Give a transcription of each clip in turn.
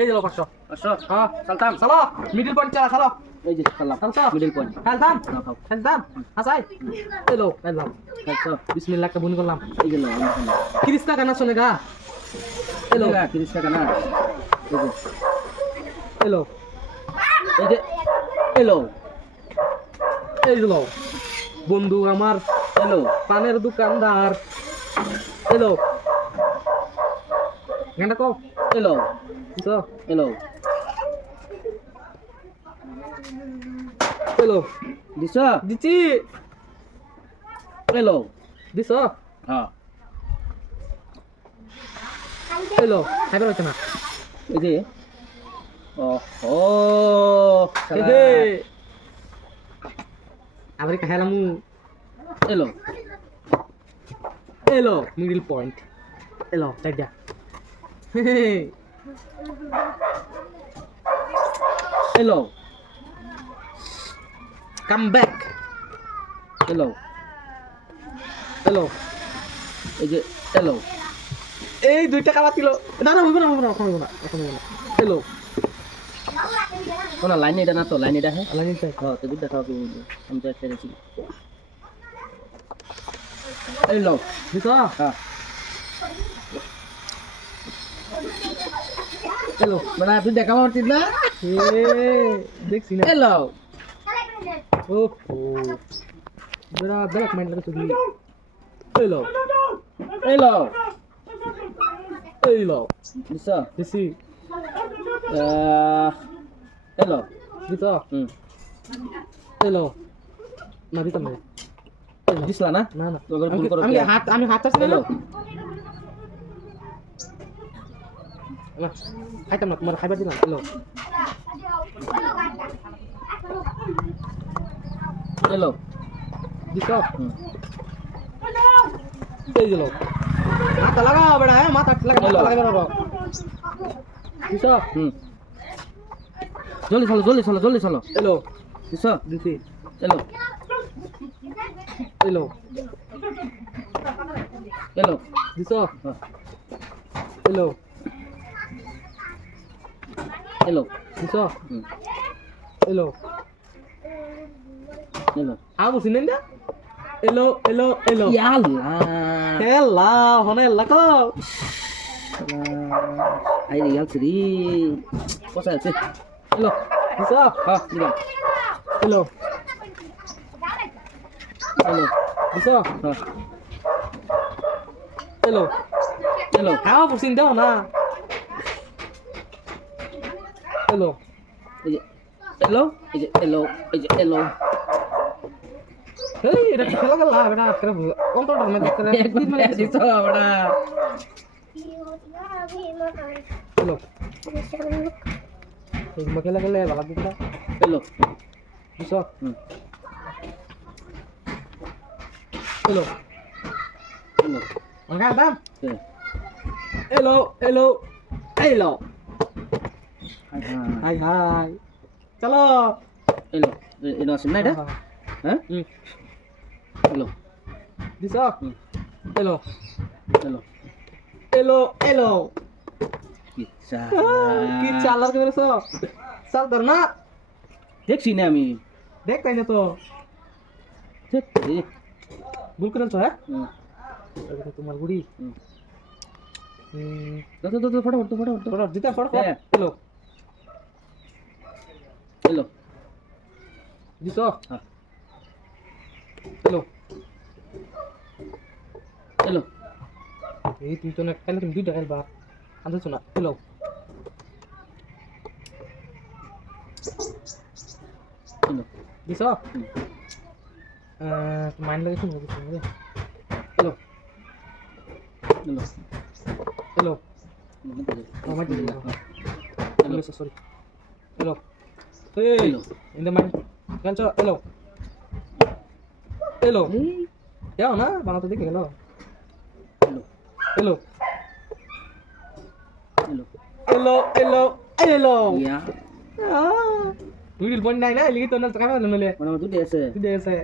এই যে 500 হ্যাঁ সালতাম চলো মিডল পয়েন্ট চালা চলো এই যে সালাম চলছো মিডল পয়েন্ট খেলতাম খাও খেলতাম হাসাই এলো এলাম খাচ্ছো বিসমিল্লাহ একটা বুন করলাম এই যে নাও কিরিস্তা গানা শুনেগা এলো 30 টাকা না এলো এই যে এলো এই যে বন্ধু আমার এলো পানের দোকানদার এলো গানটা কও এলো বুঝছো এলো এলো দিছো দিচ্ছি এলো দিছ হ্যাঁ এলো খাইবার হচ্ছে না এই যে ওহো হে আবার খাইলাম এলো এলো মিডল পয়েন্ট এলো চাইডা এলো কাম ব্যাক এলো এলো এই যে এলো এই 2 টাকা বাতিল না না হবে না এখন হবে না এলো কোন লাইন এটা না তো লাইন এটা হ্যাঁ লাইন চাই হ্যাঁ তো গুড দেখাও আমি তো ছেড়েছি এলো দিছ হ্যাঁ এলো মানে তুই দেখা পাচ্ছিস না এ দেখছি না এলো ও বেড়া ব্যাক মাইন্ড লাগে তুমি এলো এলো এলো দিছো দিছি এলো দিছ হুম এলো না দিতাম না দিছলা না না না তোর ভুল করো আমি হাত চাচ্ছি না এলো না খাইতাম না তোমার খাইবার দিলাম এলো এলো দিছ হুম এই গেল মাথা লাগাও বেড়া হ্যাঁ মাথা লাগাই বেড়াবো দিছ হুম জলদি চলো এলো দিছো দিছি এলো এলো এলো দিছ এলো এলো দিছ হুম এলো এলো বুঝি না এলো এলো এলো ইয়াল্লা হেলা হনে লাকো আই রে ইয়াল সরি কোথায় আছে এলো দিছ হ্যাঁ দিলাম এলো এলো দিছ হ্যাঁ এলো এলো বুঝিন দাও না এলো এই যে এলো এই যে এলো এই যে এলো হেই এটা খেলা গেল বেটা করে কন্ট্রোল মে দেখতে এক মিনিট মানে দিছো বড়া এলো তুমি খেলা গেলে ভালো দিতা এলো দিছ হুম এলো এলো মঙ্গা দাম হ্যাঁ এলো এলো এলো হ্যাঁ হাই হাই চলো এলো এলো আসেন না এটা হ্যাঁ এলো দিছ হুম এলো এলো এলো এলো কিচ্ছা কি চালার কে বলেছো চাল ধর না দেখছি না আমি দেখ তাই না তো ঠিক ভুল করে হ্যাঁ হুম তোমার গুড়ি হুম তো ফটাফট ফটো দিতে ফটো হ্যাঁ। এলো এলো দিছ হ্যাঁ এলো এলো এই তুমি তো না খেলে তুমি 2টা খেলবা আনছো না এলো এলো দিছ হুম মাইন্ড লাগে শুনবো কিছু এলো এলো এলো ও মাই গড এলো সরি এলো এই এলো ইন দ্য মাইন্ড কাঞ্চো এলো এলো যাও না বানাতে দেখে গেল এলো এলো এলো এলো এলো এলো ইয়া মিডল পয়েন্ট নাই না লিখি তো না কামা নলে মানে দুটো আছে তুই দেখে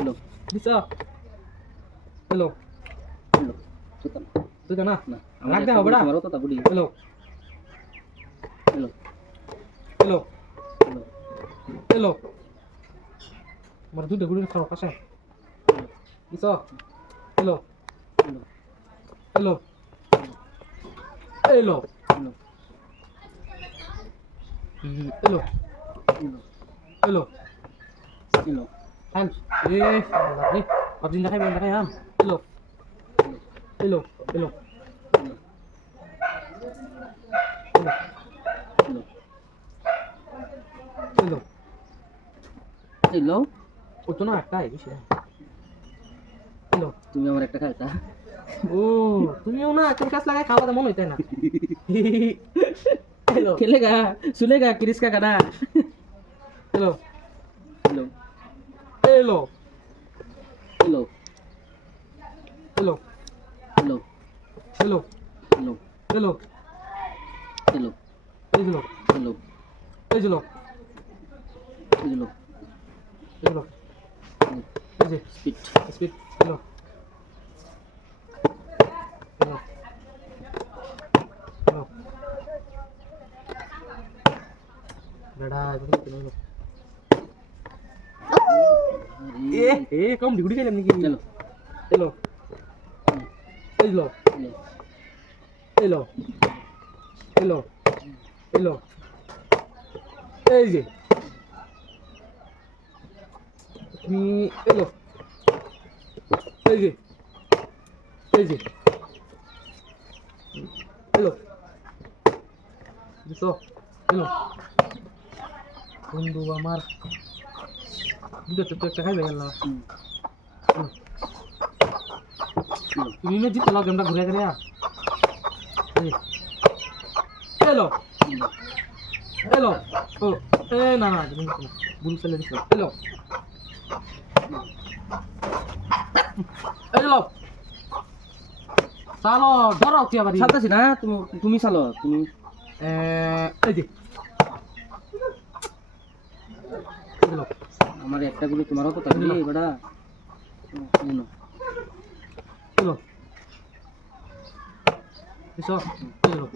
এলো দিছ এলো এলো সুতরাং তুই না না রাখ দে হবে না আমারও তো তাবুড়ি এলো এলো এলো এলো এলো আমার দুটো গুড়ি খাও কাছে দিছ এলো এলো এলো এলো এলো এলো এলো এলো এলো আন এ lagi pabjin দেখাই আম এলো এলো এলো এলো এলো এলো এলো এলো ও তো না একটাই বেশি না এলো তুমি আমার একটা খাইতা ও তুমিও না তুমি কাজ লাগাই খাওয়া মন হইতে না এলো খেলেগা सुनेगा क्रिस का गाना এলো এলো এলো এলো এলো এলো এলো এলো এলো এলো এই যে এলো এই যে এলো এই যে স্পিড স্পিড এলো এলো এলো বেড়া এগুলো কেন এলো এ কম ডিউটি খেলাম নাকি চলো এলো এলো এলো এলো এলো এলো এই যে তুমি এলো এই যে এই যে এলো দিছো এলো বন্ধু আমার দুটো তো একটা খাইবে গেল তুমি না জিতলো গেমটা ঘুরে ঘুরে এলো এলো ও এ না না তুমি ভুল চলে দিছো এলো এলো চালো ধরো কি আবার ছাড়তাছি না তুমি চালো তুমি এই যে এলো আমার একটা গুলো তোমারও তো থাকবে বেটা এলো এলো দিছো এলো